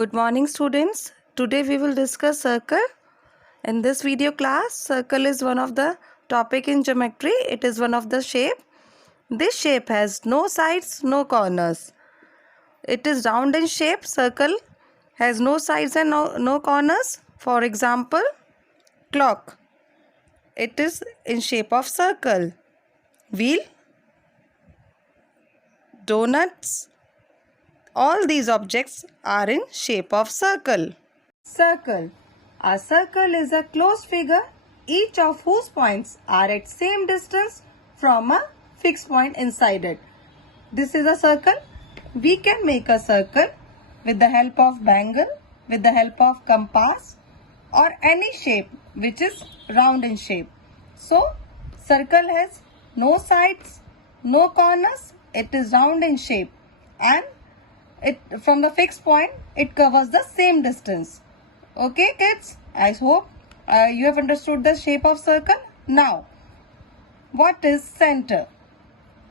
Good morning, students. Today we will discuss circle. In this video class, circle is one of the topic in geometry. It is one of the shape. This shape has no sides, no corners. It is round in shape. Circle has no sides and no corners. For example, clock. It is in shape of circle. Wheel, donuts. All these objects are in shape of circle. Circle. A circle is a closed figure, each of whose points are at same distance from a fixed point inside it. This is a circle. We can make a circle with the help of bangle, with the help of compass, or any shape which is round in shape. So, circle has no sides, no corners. It is round in shape, and from the fixed point it covers the same distance. Okay kids, I hope you have understood the shape of circle. Now, what is center?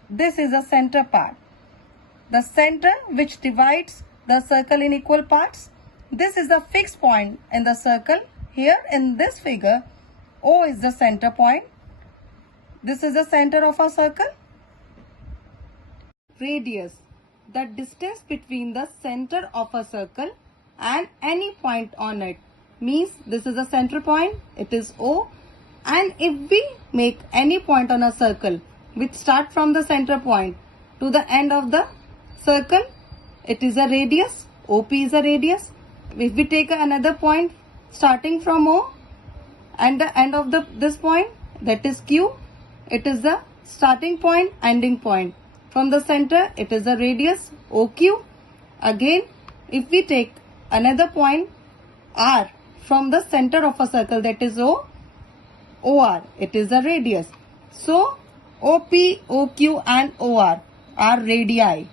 This is a center part. The center which divides the circle in equal parts. This is the fixed point in the circle. Here in this figure, O is the center point. This is the center of a circle. Radius. The distance between the center of a circle and any point on it means this is a center point, it is O, and if we make any point on a circle which start from the center point to the end of the circle, it is a radius. OP is a radius. If we take another point starting from O and the end of this point, that is Q, it is the starting point, ending point. From the center, it is a radius OQ. Again, if we take another point R from the center of a circle, that is OR, it is a radius. So, OP, OQ and OR are radii.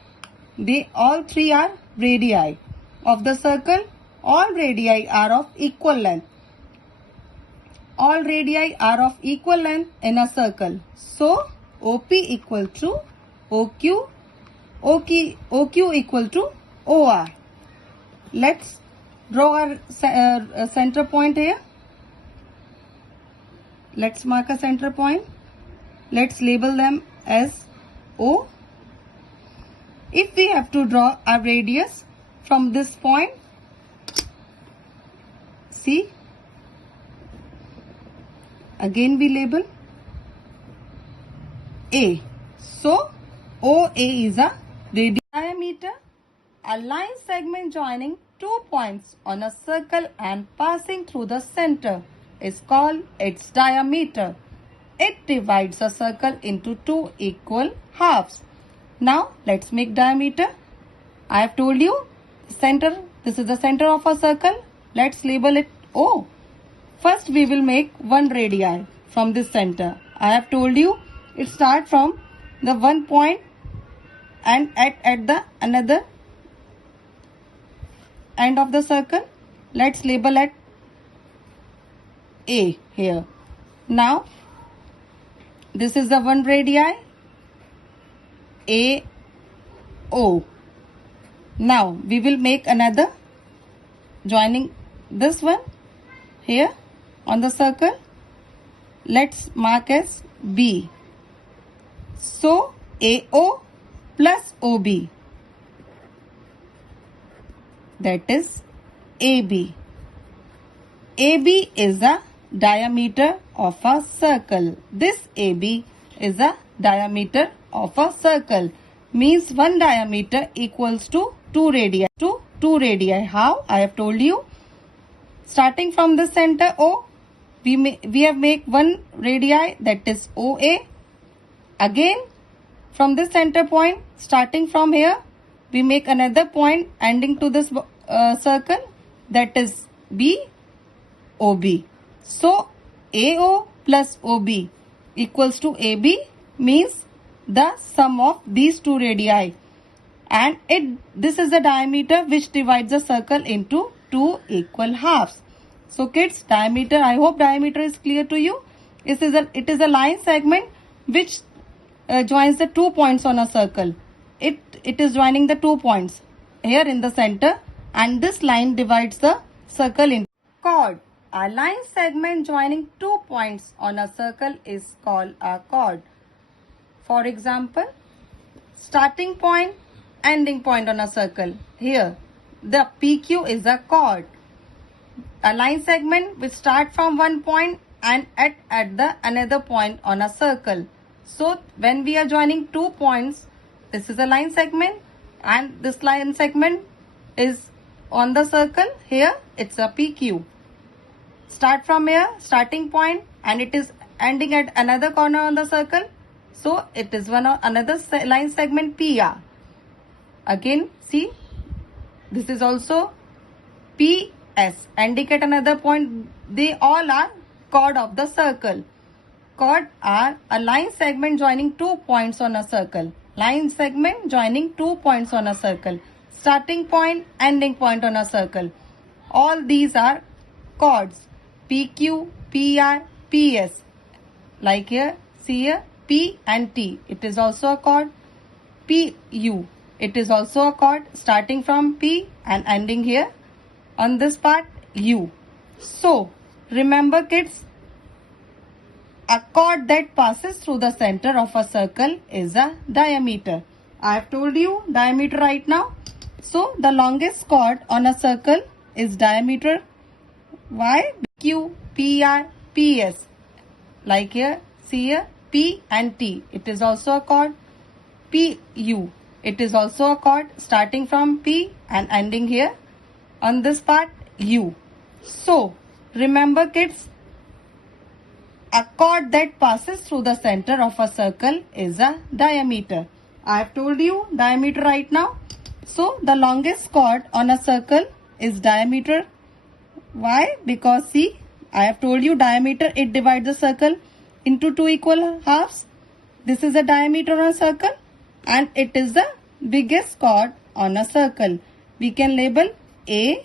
They all three are radii of the circle. All radii are of equal length. All radii are of equal length in a circle. So, OP equal to OQ, OQ equal to OR. Let's draw our center point here. Let's mark a center point. Let's label them as O. If we have to draw a radius from this point, see, again we label A. So, OA is a radius. Diameter, a line segment joining two points on a circle and passing through the center is called its diameter. It divides a circle into two equal halves. Now, let's make diameter. I have told you center, this is the center of a circle. Let's label it O. First, we will make one radii from this center. I have told you it starts from the one point and at the another end of the circle. Let's label it A here. Now, this is the one radii A, O. Now, we will make another joining this one here on the circle. Let's mark as B. So, AO plus OB, that is AB. AB is the diameter of a circle. This AB is the diameter of a circle. Means one diameter equals to 2 radii. How? I have told you. Starting from the center O, we have make one radii, that is OA. Again, from this center point, starting from here, we make another point ending to this circle, that is B, OB. So, AO plus OB equals to AB means the sum of these two radii. And this is the diameter which divides the circle into two equal halves. So kids, diameter, I hope diameter is clear to you. It is a line segment which joins the 2 points on a circle. It is joining the 2 points here in the center and this line divides the circle into chord. A line segment joining 2 points on a circle is called a chord. For example, starting point, ending point on a circle. Here, the PQ is a chord. A line segment which start from one point and at the another point on a circle. So when we are joining 2 points, this is a line segment and this line segment is on the circle. Here it's a PQ. Start from here, starting point, and it is ending at another corner on the circle. So it is another line segment PR. Again, see, this is also PS, ending at another point. They all are chord of the circle. Chord are a line segment joining 2 points on a circle. Line segment joining 2 points on a circle. Starting point, ending point on a circle. All these are chords. PQ, PR, PS. Like here, see here, P and T. It is also a chord. PU. It is also a chord starting from P and ending here on this part U. So, remember kids, a chord that passes through the center of a circle is a diameter. I have told you diameter right now. So, the longest chord on a circle is diameter. Why? Q, PR, PS. Like here, see here, P and T. It is also a chord. PU. It is also a chord starting from P and ending here on this part U. So, remember kids, a chord that passes through the center of a circle is a diameter. I have told you diameter right now. So, the longest chord on a circle is diameter. Why? Because see, I have told you diameter, it divides the circle into 2 equal halves. This is the diameter of a circle and it is the biggest chord on a circle. We can label A,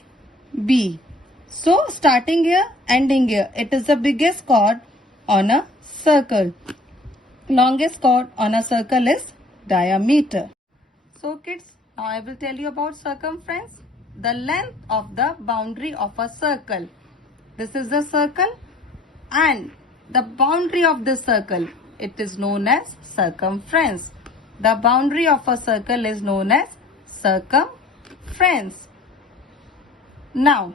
B. So, starting here, ending here, it is the biggest chord on a circle. Longest chord on a circle is diameter. So, kids, now I will tell you about circumference. The length of the boundary of a circle. This is the circle and the boundary of this circle, it is known as circumference. The boundary of a circle is known as circumference. Now,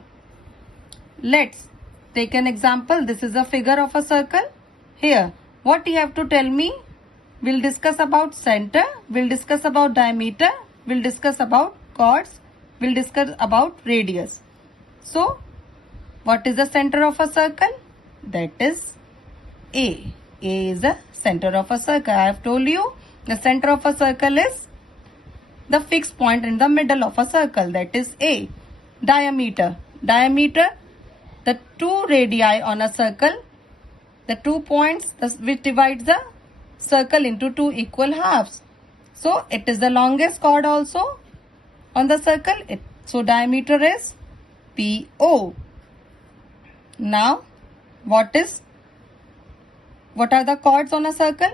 let's take an example. This is a figure of a circle. Here, what you have to tell me? We'll discuss about center, we'll discuss about diameter, we'll discuss about chords, we'll discuss about radius. So, what is the center of a circle? That is A. A is the center of a circle. I have told you the center of a circle is the fixed point in the middle of a circle. That is A. Diameter. Diameter, the 2 radii on a circle, the 2 points which divides the circle into 2 equal halves. So, it is the longest chord also on the circle. So, diameter is PO. Now, what are the chords on a circle?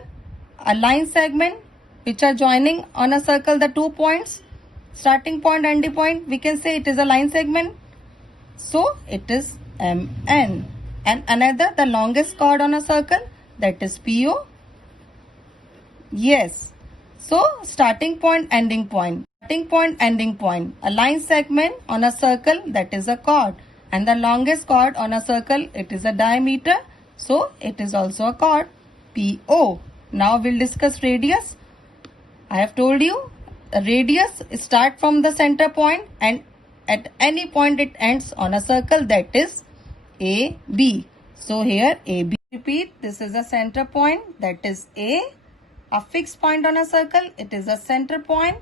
A line segment which are joining on a circle the 2 points, starting point, ending point. We can say it is a line segment. So, it is MN. And another, the longest chord on a circle, that is PO. Yes. So, starting point, ending point. Starting point, ending point. A line segment on a circle, that is a chord. And the longest chord on a circle, it is a diameter. So, it is also a chord, PO. Now, we'll discuss radius. I have told you, a radius start from the center point and at any point it ends on a circle, that is AB. So, here AB. Repeat, this is a center point, that is A. A fixed point on a circle, it is a center point.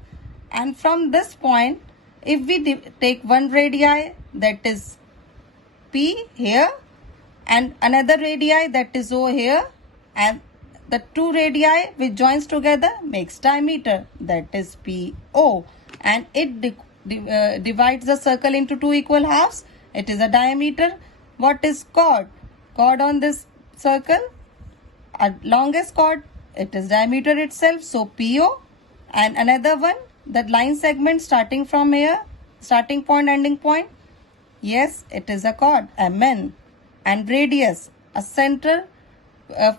And from this point, if we take one radii, that is P here, and another radii, that is O here, and the 2 radii which joins together makes diameter, that is PO, and it divides the circle into 2 equal halves. It is a diameter. What is chord? Chord on this circle, a longest chord, it is diameter itself, so PO, and another one, the line segment starting from here starting point, ending point? Yes, it is a chord, MN. And radius, a center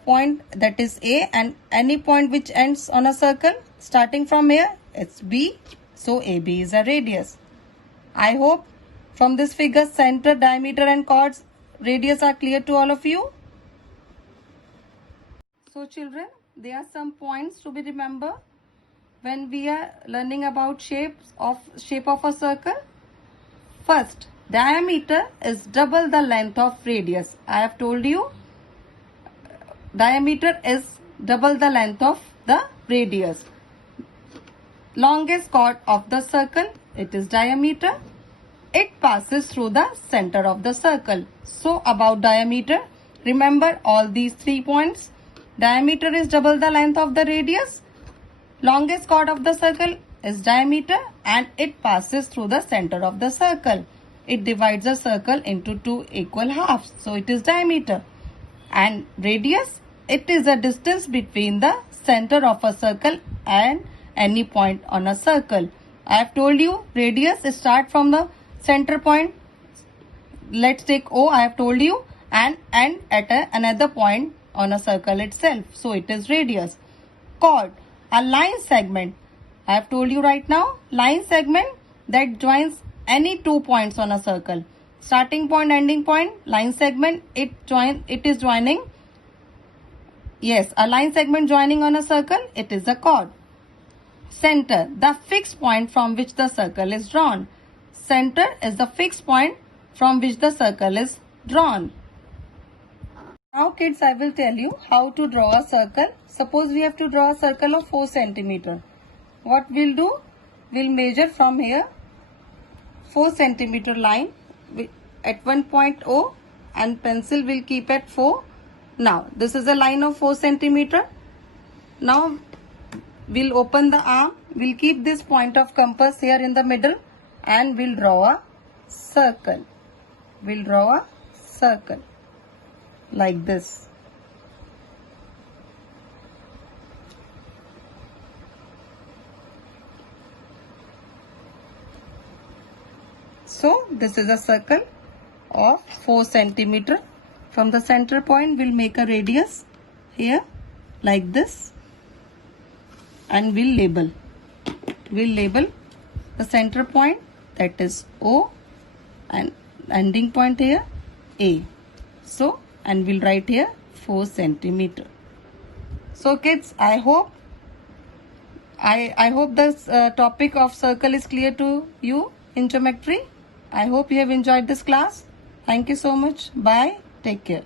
point, that is A, and any point which ends on a circle starting from here, it's B. So AB is a radius. I hope from this figure center, diameter and chords, radius are clear to all of you. So children, there are some points to be remembered when we are learning about shape of a circle. First, diameter is double the length of radius. I have told you diameter is double the length of the radius. Longest chord of the circle, it is diameter. It passes through the center of the circle. So about diameter, remember all these 3 points. Diameter is double the length of the radius. Longest chord of the circle is diameter and it passes through the center of the circle. It divides the circle into 2 equal halves. So it is diameter. And radius, it is a distance between the center of a circle and any point on a circle. I have told you radius start from the center point. Let's take O, I have told you, and end at another point on a circle itself. So it is radius. Chord, a line segment. I have told you right now, line segment that joins any 2 points on a circle. Starting point, ending point, line segment, it is joining. Yes, a line segment joining on a circle, it is a chord. Center, the fixed point from which the circle is drawn. Center is the fixed point from which the circle is drawn. Now kids, I will tell you how to draw a circle. Suppose we have to draw a circle of 4 centimeter. What we'll do? We'll measure from here 4 centimeter line at one point O and pencil will keep at 4. Now this is a line of 4 centimeter. Now we'll open the arm. We'll keep this point of compass here in the middle and we'll draw a circle. We'll draw a circle like this. So this is a circle of 4 centimeter. From the center point we'll make a radius here like this and we'll label the center point, that is O, and ending point here A. So, and we'll write here 4 centimeter. So kids, I hope this topic of circle is clear to you in geometry. I hope you have enjoyed this class. Thank you so much. Bye. Take care.